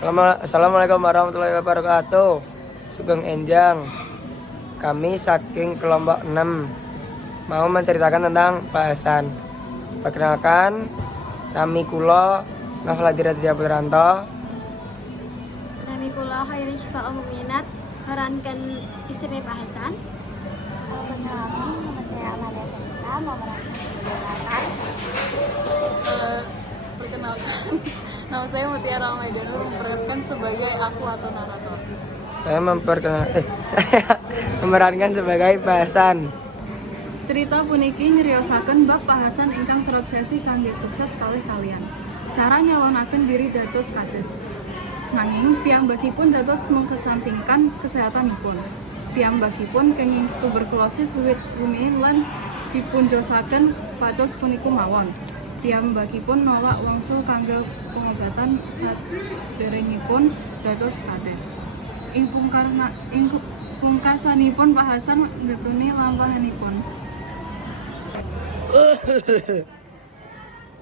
Assalamualaikum warahmatullahi wabarakatuh. Sugeng Enjang. Kami saking kelompok 6 mau menceritakan tentang bahasan. Perkenalkan, nami kula Nafladira Tija Putranto. Nami kula Khairi Syifa Muminat, merankan istri Pak Hasan. Perkenalkan, nama saya Amalia Sanita, mau merankan perkenalkan. Perkenalkan, nama saya Mutiara Maidanur, memerankan sebagai aku atau narator. Saya memerankan sebagai bahasan. Cerita puniki nyeriosaken bab Pak Hasan ingkang terobsesi kangge sukses kalih kalian. Cara nyalonaken diri dados kados. Nanging piyambakipun dados mengkesampingkan kesehatanipun. Piyambakipun kenging tuberkulosis wiwit rumiyin lan dipunjosaken pados puniku mawon. Piyambakipun nolak wangsul kangge pengobatan saderengipun dados kados. Ing pungkasanipun Pak Hasan ngetuni lampahanipun.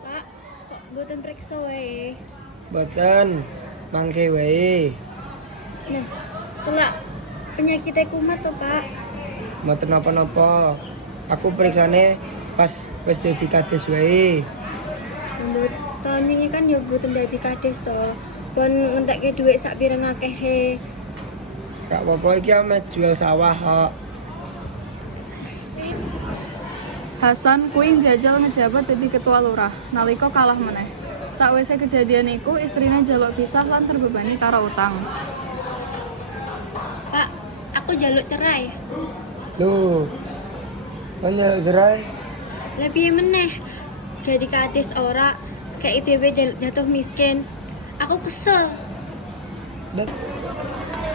Pak, kok mboten priksa wae? Boten mangke wae. Nah, selak penyakitnya kumat to, Pak. Mboten napa-napa. Aku periksane pas wis dadi kades wae. Tahun wingi kan ya mboten dadi kades to. Pun ngentekke dhuwit sak pireng akehe. Gak apa-apa iki ame jual sawah kok. Hasan kuwi njajal ngejabat dadi ketua lurah nalika kalah meneh. Sakwise kejadian iku istrine njaluk pisah lan terbebani karo utang. Pak, aku jaluk cerai. Loh. Kan jerai. Lebih meneh. Jadi kades ora kayak ITW jatuh miskin. Aku kesel.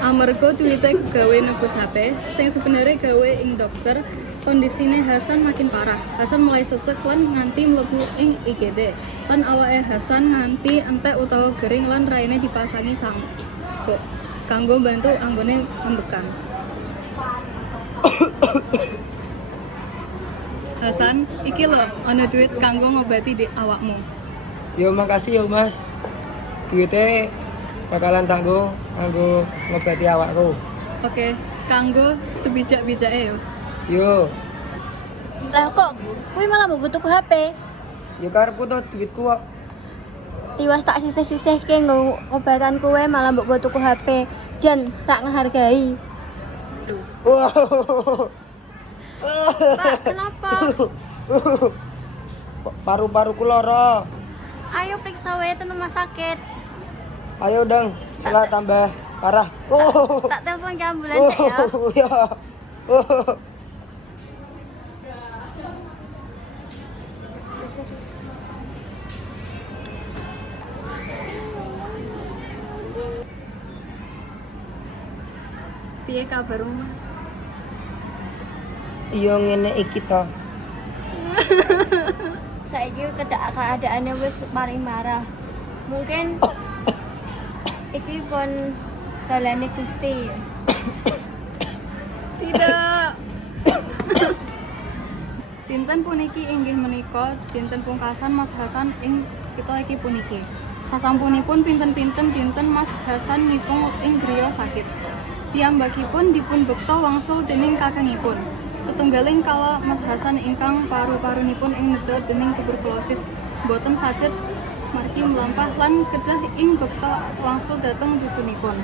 Amarga duwite gawe nebus HP, sing sebenarnya gawe ing dokter, kondisine Hasan makin parah. Hasan mulai sesek lan nganti mlebu ing IGD. Lan awake Hasan nganti entek utawa gering lan raine dipasangi sambok kanggo bantu anggone membekan. Hasan, iki lho ana duit kanggo ngobati di awakmu. Yo makasih yo Mas. Duite bakalan tanggo kanggo ngobati awakku. Oke, kanggo sebijak-bijake yo. Yo, Lah kok, kuwi malah mau tuku HP. yo karepku to duitku kok. Tiwas tak sisih-sisihke nggo obatan kuwe malah mbok tuku HP. Jan, tak ngehargai. Wow. Pak, kenapa? Paru-paruku lara. Ayo periksa wae ke rumah sakit. Ayo dong, salah tambah parah. Tak telepon ke ambulans ya. Ya. Piye kabarmu, Mas? Iya ngene iki to. Saiki keadaannya wis paling marah. Mungkin iki pun jalane Gusti. Tidak. Dinten puniki inggih menika dinten pungkasan Mas Hasan ing kita iki puniki. Sasampunipun pinten-pinten dinten Mas Hasan ngifung ing griya sakit. Piyambakipun dipun bekta wangsul dening kakangipun. Setunggaling kala Mas Hasan ingkang paru-parunipun ing nedha dening tuberkulosis boten saged margi mlampah lan kedah ing bekta wangsul dhateng bisunipun.